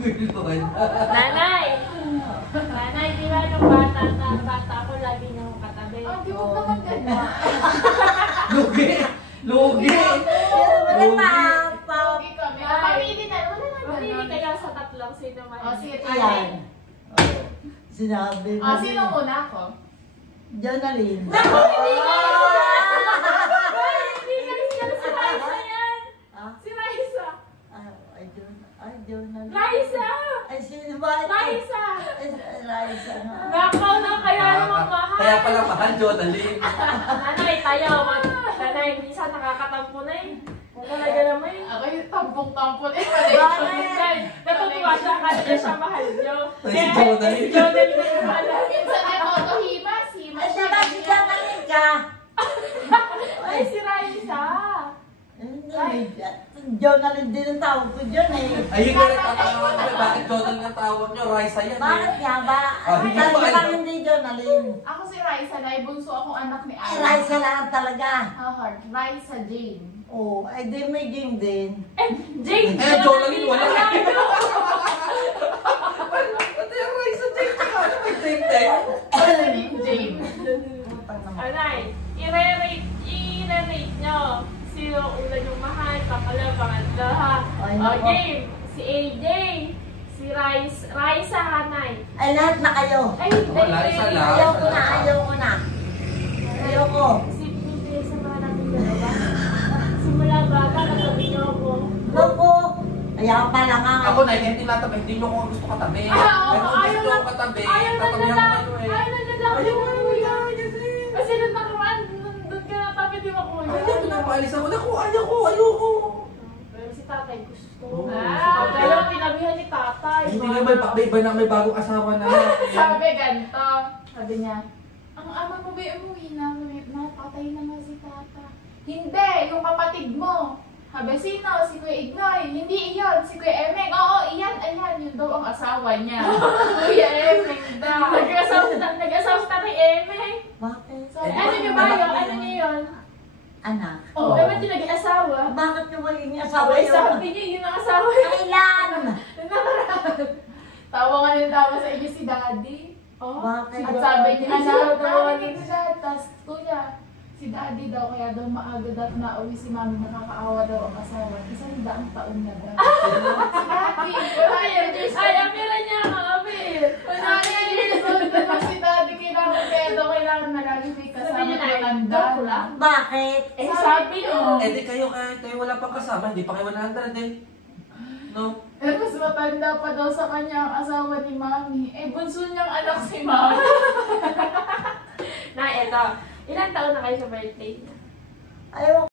Nanay! Nanay, di ba nung bata ko lagi niyo akong katabi? Di mo naman ganyan. Lugi! Lugi! Paugi kami. Pamili na. Wala na Mamili kayo sa tatlong sino man. sige. Ayan. Sinabi mo. Sino muna ako? Jonalyn. Naku, hindi ka! Hindi ka si Raisa yan! Si Raisa! Ay, Jonalyn. Raisa! Ay, sino ba? Raisa! Raisa. Nakaw na kaya naman mahal! Kaya pala mahal, Jonalyn. Nanay, tayo. Nanay, minsan nakakatampo na eh. Kung talaga naman eh. Ako yung tampong-tampon. Natutuwa siya kasi siya mahal niyo. Si Jonalyn. Si Jonalyn na yung mahal. Minsan ay autohimas. Ay, siya ba si Jonalyn ka? Ay, si Raisa. Jonalyn din ang tawag ko dyan eh. Ayun nga nagtatawa kami, bakit Jonalyn ang tawag nyo? Raisa yan eh. Bakit nga ba? Hindi ba Talaga kayo? hindi Jonalyn. Ako si Raisa na bunso akong anak ni Ay, Alan. Raisa lang talaga. Raisa Jane. Oo, ay di may Jane din. Jane! Eh, Jonalyn wala. Pati ang Raisa Jane, tsaka ano may Jane din? Jane. Anay, i-rate nyo. Sino ulan yung mahal, kapala, pangatlo ha. Ay, O, nako. game. Si AJ. Si Raisa, Hanay. Ay, lahat na kayo. Ay, hindi. Raisa lang. Ayoko na, ayoko na. Ayoko. Si Pinto sa mga natin dalawa. Simula bata, katabi niyo ako. Loko. Ayaw pa lang nga. Ako na, hindi natabi, hindi nyo ko gusto katabi. Oo, Pero kung ayaw gusto na- ko katabi, ayaw na tatabihan ko kayo eh. Ayaw na lalaki. Ayaw na lalaki. Kasi nung nakaraan, doon ka natabi, di ba kuya? Ayaw, pinapaalis ako. Naku, ayoko, ayoko. Pero si tatay gusto. Oo, si Ah, tatay. kaya tinabihan ni tatay. Hindi nga may iba na may bagong asawa na. Sabi ganito. Sabi niya, ang ama mo ba umuwi na? Napatay na nga si tata. Hindi, yung kapatid mo. Sabi, sino? Si Kuya Ignoy. Hindi iyon, si Kuya Emeng. Oo, iyan, ayan. Yun daw ang asawa niya. Kuya Emeng daw. Nag-asawa si tatay Eme. Bakit? Sabi, Ano niyo ba yun? Ano niyo yun? Anak. Oh, dapat yung nag-asawa. Bakit yung maging asawa Sabay yun? sabi niyo, yun ang asawa niya. Kailan? tawa nga ng tawa sa inyo si Daddy. Oh, Bakit? at sabi niya, Sino daw? anak, narinig ko siya. Tapos, Kuya, si Daddy daw, kaya daw maaga daw nauwi si Mami, nakakaawa daw ang asawa. 100 taon na daw. Si Daddy, Ay, amira niya ang amir. si Daddy, kailangan na lagi may kasama Sabi niya na, matanda. joke lang. Bakit? Eh, sabi niyo. Eh di kayo kahit kayo wala pang kasama, hindi pa kayo 100 eh. No? Eh, mas matanda pa daw sa kanya ang asawa ni Mami. Eh, bunso niyang anak si Mami. Na, eto. Ilan taon na kayo sa birthday niya? Ayaw